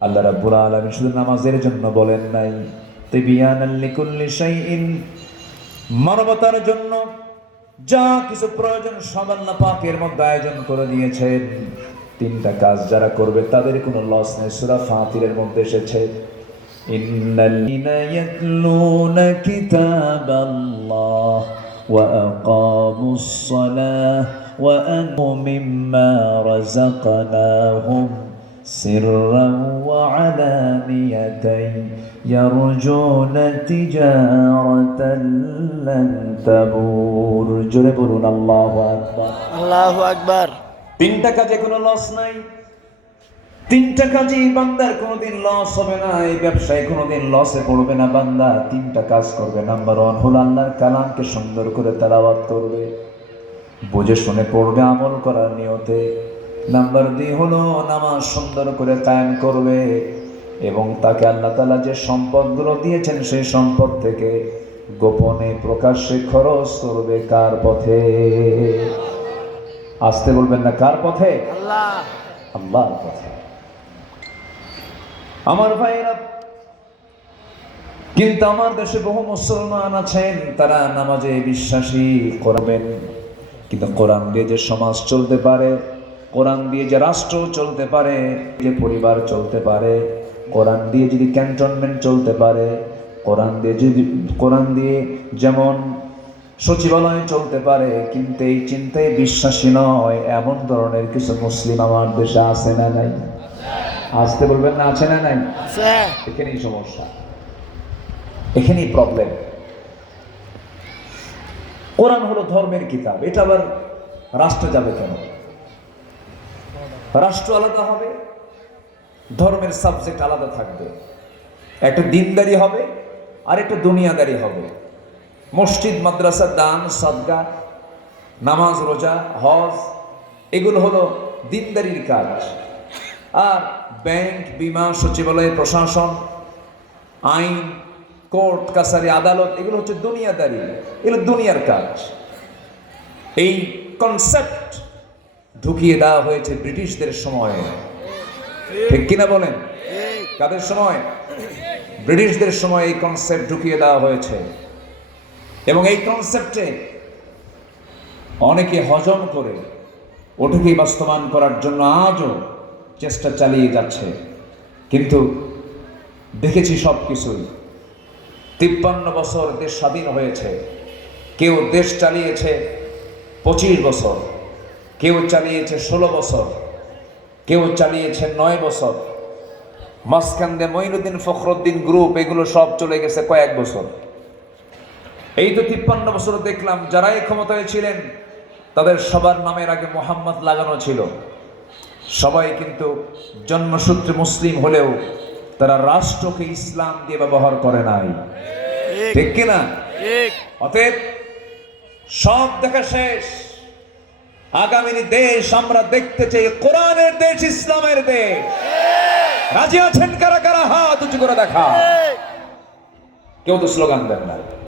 আল্লাহ রাব্বুল আলামিন শুধু নামাজের জন্য বলেন নাই তিবিয়ানাল লিকুল্লি শাইইন মানবতার জন্য যা কিছু প্রয়োজন সব আল্লাহ পাকের মধ্যে আয়োজন করে দিয়েছেন তিনটা কাজ যারা করবে তাদের কোনো লস নেই সূরা ফাতিরের মধ্যে এসেছে ইন্নাল্লিযীনা ইয়াতলুনা কিতাবাল্লাহ وأقاموا الصلاة وأنفقوا مما رزقناهم سرا وعلانية يرجون تجارة لن تبور জোরে বলুন আল্লাহ আকবার আল্লাহু আকবার তিনটা কাজে কোনো লস নাই তিনটা কাজে বান্দার কোনোদিন লস হবে না এই ব্যবসায় কোনোদিন লসে পড়বে না বান্দা তিনটা কাজ করবে নাম্বার ওয়ান হলো আল্লাহর কালামকে সুন্দর করে তালাবাত করবে বুঝে শুনে পড়বে আমল করার নিয়তে নাম্বার দুই হলো, নামাজ সুন্দর করে কায়েম করবে এবং তাকে আল্লাহ তালা যে সম্পদগুলো দিয়েছেন সেই সম্পদ থেকে গোপনে প্রকাশ্যে খরচ করবে কার পথে? আসতে বলবেন না কার পথে? আল্লাহ পথে। আমার ভাইয়েরা, কিন্তু আমার দেশে বহু মুসলমান আছেন, তারা নামাজে বিশ্বাসী করবেন। কিন্তু কোরআন দিয়ে যে সমাজ চলতে পারে কোরআন দিয়ে যে রাষ্ট্র চলতে পারে যে পরিবার চলতে পারে কোরআন দিয়ে যদি ক্যান্টনমেন্ট চলতে পারে কোরআন দিয়ে যদি কোরআন দিয়ে যেমন সচিবালয় চলতে পারে কিন্তু এই চিন্তায় বিশ্বাসী নয় এমন ধরনের কিছু মুসলিম আমার দেশে আছে না নাই? আসতে বলবেন না আছে না নাই? এখানেই সমস্যা। এখানেই প্রবলেম কোরআন হলো ধর্মের কিতাব এটা আবার রাষ্ট্র যাবে কেন? রাষ্ট্র আলাদা হবে, ধর্মের সাবজেক্ট আলাদা থাকবে। একটা দিনদারি হবে আর একটা দুনিয়াদারি হবে। মসজিদ, মাদ্রাসা, দান, সদগা, নামাজ, রোজা, হজ, এগুলো হলো দিনদারির কাজ। আর ব্যাংক, বিমা, সচিবালয়, প্রশাসন, আইন, কোর্ট, কাছারি, আদালত, এগুলো হচ্ছে দুনিয়াদারি। এগুলো দুনিয়ার কাজ। এই কনসেপ্ট ঢুকিয়ে দেওয়া হয়েছে ব্রিটিশদের সময়ে। ঠিক কিনা বলেন? কাদের সময়? ব্রিটিশদের সময় এই কনসেপ্ট ঢুকিয়ে দেওয়া হয়েছে। এবং এই কনসেপ্টে অনেকে হজম করে ওটাকে বাস্তবায়ন করার জন্য আজও চেষ্টা চালিয়ে যাচ্ছে। কিন্তু দেখেছি সব কিছুই তিপ্পান্ন বছর দেশ স্বাধীন হয়েছে। কেউ দেশ চালিয়েছে পঁচিশ বছর। কেউ চালিয়েছে ষোলো বছর কেউ চালিয়েছে নয় বছর। মাঝখান দিয়ে মঈনুদ্দিন ফখরুদ্দিন গ্রুপ এগুলো সব চলে গেছে কয়েক বছর। এই তো তিপ্পান্ন বছর দেখলাম যারাই ক্ষমতায় ছিলেন তাদের সবার নামের আগে মোহাম্মদ লাগানো ছিল। সবাই কিন্তু জন্মসূত্রে মুসলিম হলেও তারা রাষ্ট্রকে ইসলাম দিয়ে ব্যবহার করে নাই। ঠিক। ঠিক কিনা? অতএব সব দেখা শেষ। আগামীর দেশ আমরা দেখতে চাই কোরআনের দেশ ইসলামের দেশ। রাজি আছেন কারা কারা? হাত উঁচু করে দেখা কেউ তো স্লোগান দেন না।